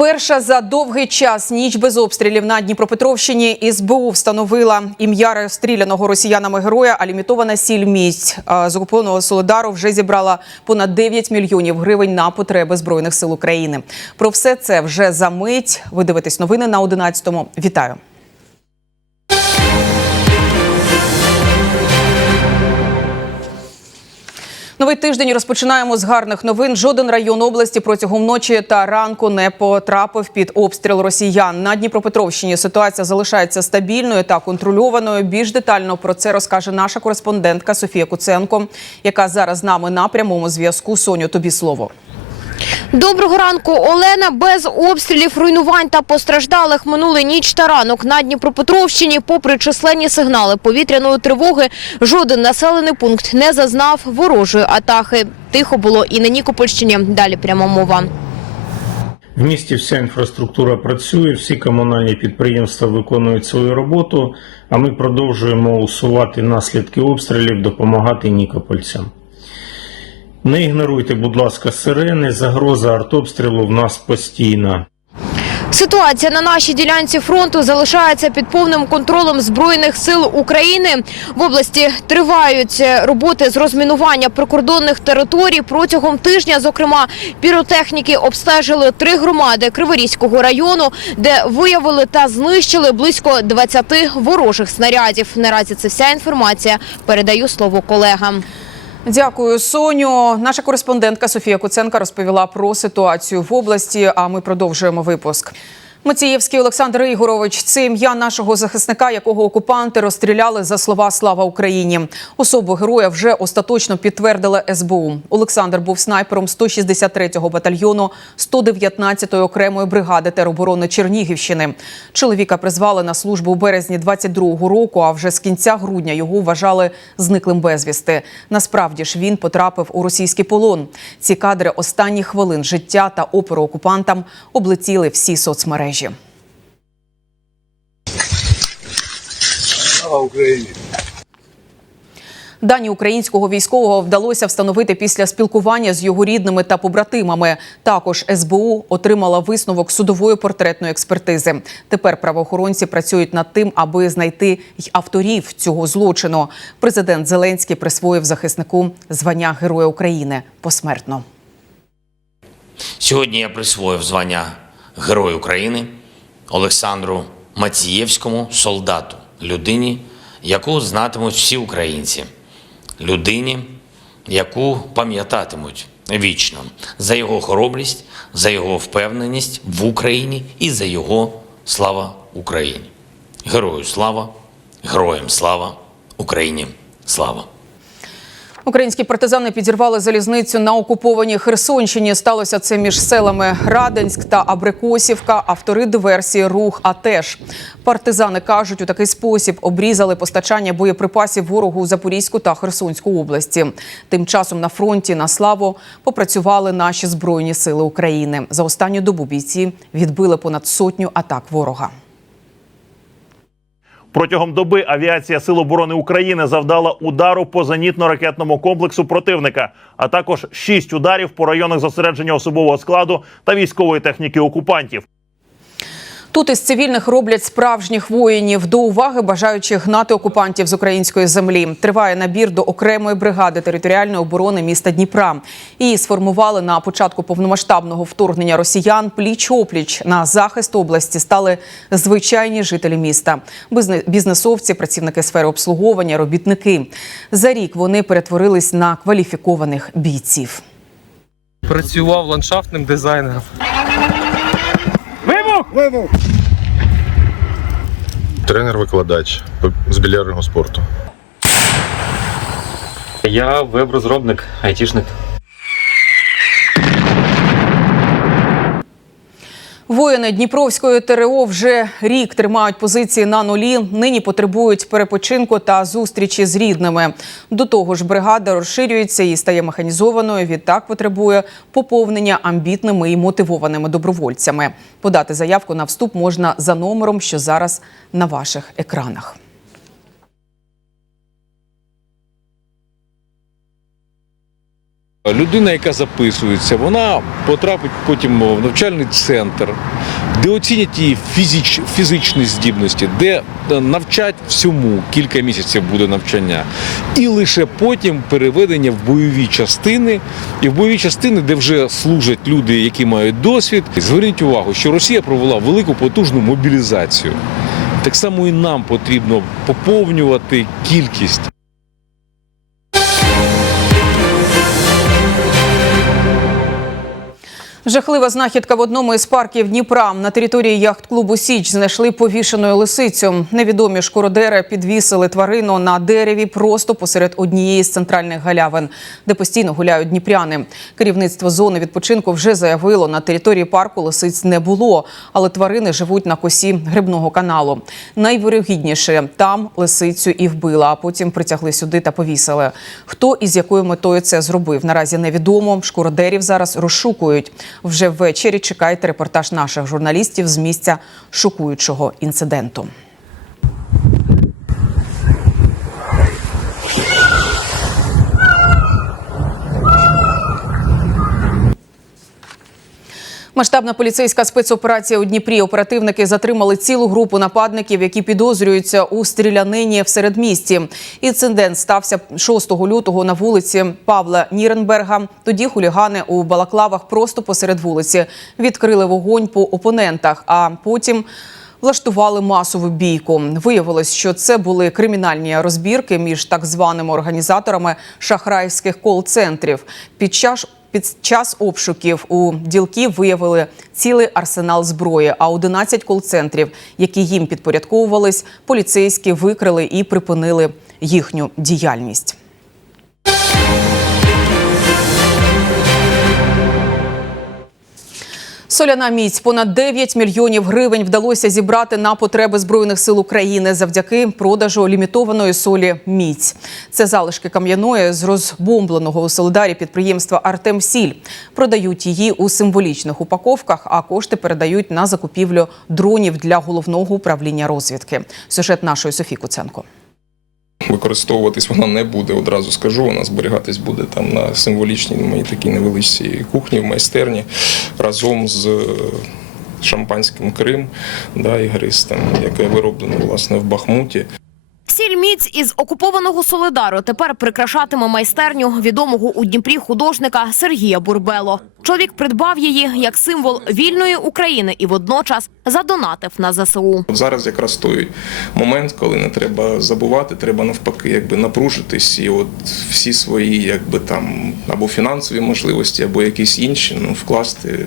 Перша за довгий час ніч без обстрілів на Дніпропетровщині СБУ встановила ім'я розстріляного росіянами героя, а лімітована сіль місць з окупованого Солодару вже зібрала понад 9 мільйонів гривень на потреби збройних сил України. Про все це вже за мить. Ви дивитесь новини на 11-му. Вітаю. Новий тиждень розпочинаємо з гарних новин. Жоден район області протягом ночі та ранку не потрапив під обстріл росіян. На Дніпропетровщині ситуація залишається стабільною та контрольованою. Більш детально про це розкаже наша кореспондентка Софія Куценко, яка зараз з нами на прямому зв'язку. Соню, тобі слово. Доброго ранку, Олена. Без обстрілів, руйнувань та постраждалих минули ніч та ранок на Дніпропетровщині. Попри численні сигнали повітряної тривоги, жоден населений пункт не зазнав ворожої атаки. Тихо було і на Нікопольщині. Далі пряма мова. В місті вся інфраструктура працює, всі комунальні підприємства виконують свою роботу, а ми продовжуємо усувати наслідки обстрілів, допомагати нікопольцям. Не ігноруйте, будь ласка, сирени, загроза артобстрілу в нас постійна. Ситуація на нашій ділянці фронту залишається під повним контролем збройних сил України. В області тривають роботи з розмінування прикордонних територій. Протягом тижня, зокрема, піротехніки обстежили три громади Криворізького району, де виявили та знищили близько 20 ворожих снарядів. Наразі це вся інформація. Передаю слово колегам. Дякую, Соню. Наша кореспондентка Софія Куценка розповіла про ситуацію в області. А ми продовжуємо випуск. Мацієвський Олександр Ігорович це ім'я нашого захисника, якого окупанти розстріляли за слова Слава Україні. Особу героя вже остаточно підтвердила СБУ. Олександр був снайпером 163-го батальйону 119-ї окремої бригади тероборони Чернігівщини. Чоловіка призвали на службу у березні 22-го року. А вже з кінця грудня його вважали зниклим безвісти. Насправді ж він потрапив у російський полон. Ці кадри останніх хвилин життя та опору окупантам облетіли всі соцмережі. Слава Україні! Дані українського військового вдалося встановити після спілкування з його рідними та побратимами. Також СБУ отримала висновок судової портретної експертизи. Тепер правоохоронці працюють над тим, аби знайти й авторів цього злочину. Президент Зеленський присвоїв захиснику звання Героя України посмертно. Сьогодні я присвоїв звання Герой України Олександру Мацієвському солдату, людині, яку знатимуть всі українці, людині, яку пам'ятатимуть вічно за його хоробрість, за його впевненість в Україні і за його слава Україні. Герою слава, героям слава, Україні слава! Українські партизани підірвали залізницю на окупованій Херсонщині. Сталося це між селами Раденськ та Абрикосівка. Автори диверсії рух. А теж партизани кажуть, у такий спосіб обрізали постачання боєприпасів ворогу у Запорізьку та Херсонську області. Тим часом на фронті на славу попрацювали наші збройні сили України. За останню добу бійці відбили понад сотню атак ворога. Протягом доби авіація Сил оборони України завдала удару по зенітно-ракетному комплексу противника, а також шість ударів по районах зосередження особового складу та військової техніки окупантів. Тут із цивільних роблять справжніх воїнів до уваги, бажаючи гнати окупантів з української землі. Триває набір до окремої бригади територіальної оборони міста Дніпра. Її сформували на початку повномасштабного вторгнення росіян. Пліч опліч на захист області стали звичайні жителі міста, Бізне- бізнесовці, працівники сфери обслуговування, робітники. За рік вони перетворились на кваліфікованих бійців. Працював ландшафтним дизайнером. Тренер-викладач з білярного спорту. Я веб-розробник, айтішник. Воїни Дніпровської ТРО вже рік тримають позиції на нулі. Нині потребують перепочинку та зустрічі з рідними. До того ж, бригада розширюється і стає механізованою. Відтак потребує поповнення амбітними і мотивованими добровольцями. Подати заявку на вступ можна за номером, що зараз на ваших екранах. Людина, яка записується, вона потрапить потім в навчальний центр, де оцінять її фізич, фізичні здібності, де навчать всьому кілька місяців буде навчання, і лише потім переведення в бойові частини, і в бойові частини, де вже служать люди, які мають досвід. Зверніть увагу, що Росія провела велику потужну мобілізацію. Так само і нам потрібно поповнювати кількість. Жахлива знахідка в одному із парків Дніпра на території яхт-клубу Січ знайшли повішеною лисицю. Невідомі шкуродери підвісили тварину на дереві просто посеред однієї з центральних галявин, де постійно гуляють дніпряни. Керівництво зони відпочинку вже заявило, на території парку лисиць не було, але тварини живуть на косі грибного каналу. Найвирогідніше там лисицю і вбила, а потім притягли сюди та повісили. Хто і з якою метою це зробив, наразі невідомо. Шкуродерів зараз розшукують. Вже ввечері чекайте репортаж наших журналістів з місця шокуючого інциденту. Масштабна поліцейська спецоперація у Дніпрі. Оперативники затримали цілу групу нападників, які підозрюються у стрілянині в середмісті. Інцидент стався 6 лютого на вулиці Павла Ніренберга. Тоді хулігани у балаклавах просто посеред вулиці відкрили вогонь по опонентах, а потім. Влаштували масову бійку. Виявилось, що це були кримінальні розбірки між так званими організаторами шахрайських кол-центрів. Під час під час обшуків у ділків виявили цілий арсенал зброї. А 11 кол-центрів, які їм підпорядковувались, поліцейські викрили і припинили їхню діяльність. Соляна міць понад 9 мільйонів гривень вдалося зібрати на потреби збройних сил України завдяки продажу лімітованої солі міць. Це залишки кам'яної з розбомбленого у Солидарі підприємства Артем Сіль. Продають її у символічних упаковках, а кошти передають на закупівлю дронів для головного управління розвідки. Сюжет нашої Софії Куценко. Використовуватись вона не буде, одразу скажу. Вона зберігатись буде там на символічній моїй такій невеличкій кухні в майстерні разом з е, шампанським Крим да, ігристим, яке вироблено власне в Бахмуті. Міць із окупованого Солидару тепер прикрашатиме майстерню відомого у Дніпрі художника Сергія Бурбело. Чоловік придбав її як символ вільної України і водночас задонатив на ЗСУ. Зараз якраз той момент, коли не треба забувати, треба навпаки, якби напружитись і от всі свої, якби там або фінансові можливості, або якісь інші, ну вкласти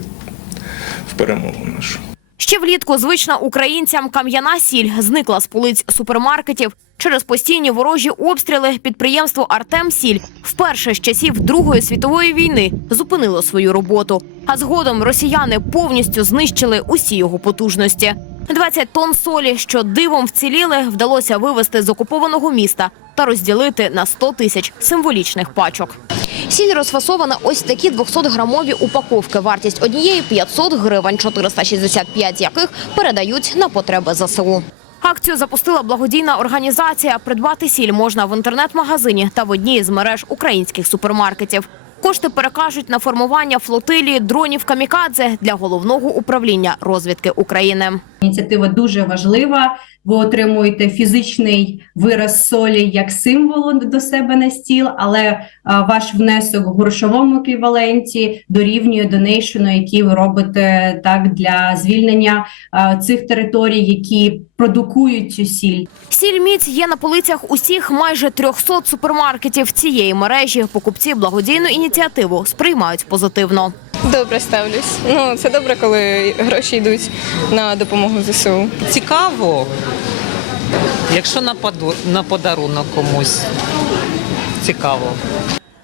в перемогу нашу. Ще влітку звична українцям кам'яна сіль зникла з полиць супермаркетів. Через постійні ворожі обстріли підприємство Артем Сіль вперше з часів Другої світової війни зупинило свою роботу. А згодом росіяни повністю знищили усі його потужності. 20 тонн солі, що дивом вціліли, вдалося вивезти з окупованого міста та розділити на 100 тисяч символічних пачок. Сіль розфасована ось такі 200-грамові упаковки. Вартість однієї 500 гривень, 465 з яких передають на потреби ЗСУ. Акцію запустила благодійна організація. Придбати сіль можна в інтернет-магазині та в одній з мереж українських супермаркетів. Кошти перекажуть на формування флотилії дронів камікадзе для головного управління розвідки України. Ініціатива дуже важлива. Ви отримуєте фізичний вираз солі як символ до себе на стіл, але а, ваш внесок в грошовому еквіваленті дорівнює донейшену, який ви робите так для звільнення а, цих територій, які продукують цю сіль. Сіль міць є на полицях усіх майже 300 супермаркетів цієї мережі. Покупці благодійну ініціативу сприймають позитивно. Добре ставлюсь. Ну це добре, коли гроші йдуть на допомогу ЗСУ. Цікаво, якщо на, поду- на подарунок комусь цікаво.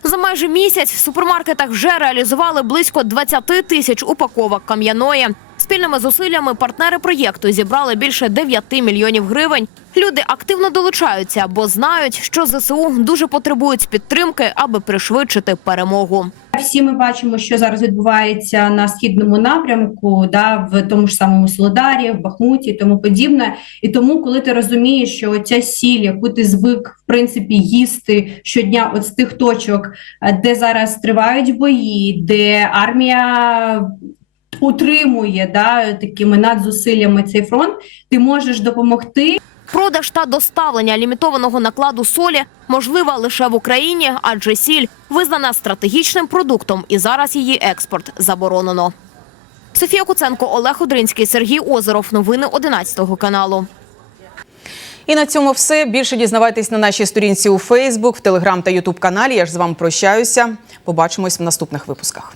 За майже місяць в супермаркетах вже реалізували близько 20 тисяч упаковок кам'яної. Спільними зусиллями партнери проєкту зібрали більше 9 мільйонів гривень. Люди активно долучаються, бо знають, що ЗСУ дуже потребують підтримки, аби пришвидшити перемогу. Всі ми бачимо, що зараз відбувається на східному напрямку, да, в тому ж самому Солодарі, в Бахмуті тому подібне. І тому, коли ти розумієш, що ця сіль, яку ти звик в принципі їсти щодня, от з тих точок, е, де зараз тривають бої, де армія утримує да, такими надзусиллями цей фронт, ти можеш допомогти. Продаж та доставлення лімітованого накладу солі можлива лише в Україні, адже сіль визнана стратегічним продуктом і зараз її експорт заборонено. Софія Куценко, Олег Одринський, Сергій Озеров. Новини 11 каналу. І на цьому все. Більше дізнавайтесь на нашій сторінці у Фейсбук, в Телеграм та Ютуб каналі. Я ж з вами прощаюся. Побачимось в наступних випусках.